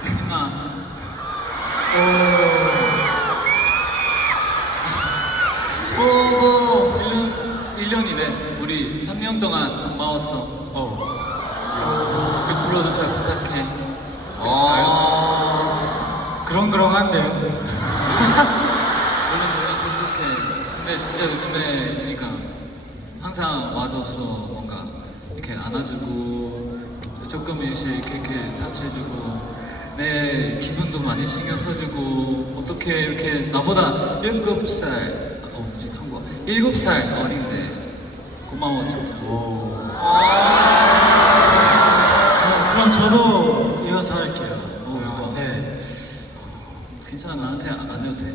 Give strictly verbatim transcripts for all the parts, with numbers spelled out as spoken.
희망. 오. 오, 일 년, 일 년이네. 우리 삼 년 동안 고마웠어. 어. 백%도 잘 부탁해. 아, 그렁그렁한데요. 물론 물론 촉촉해. 근데 진짜 요즘에 있으니까 항상 와줘서 뭔가 이렇게 안아주고 조금씩 이렇게, 이렇게 타치해주고 내 기분도 많이 신경 써주고 어떻게 이렇게 나보다 일곱 살 어, 뭐지 한국 일곱 살 어린데 고마워 진짜. 어, 그럼 저도 이어서 할게요. 오, 좋아. 네. 괜찮아 나한테 안, 안 해도 돼.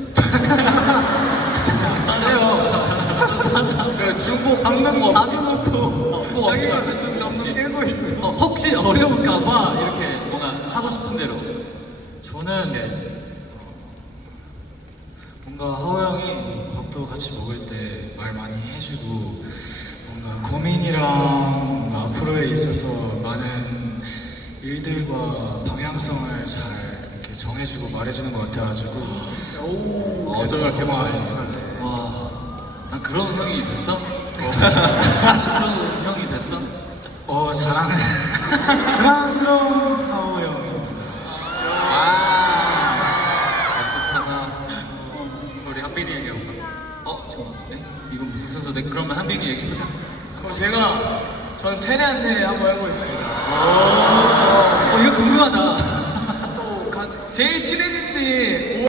안 돼요. 그 중복 방법 안 해놓고 뭐 자기가 없어요. 지금 너무 깨고 있어. 어, 혹시 어려울까봐 이렇게 뭔가 하고 싶은 대로. 저는 뭔가 하호 형이 밥도 같이 먹을 때 말 많이 해주고 뭔가 고민이랑 뭔가 앞으로에 있어서 많은 일들과 방향성을 잘 이렇게 정해주고 말해주는 것 같아가지고 어, 정말 고마웠습니다. 와, 난 그런 형이 됐어? 그런 형이 됐어? 어 자랑 자랑스러운 하호 형입니다. 아, 우리 한빈이 얘기해볼까? 어, 잠깐만. 네? 이거 무슨 순서대? 그러면 한빈이 얘기해보자. 그럼 제가 저는 테네한테 한번 해보겠습니다. 어, 이거 궁금하다. 제일 친해진 지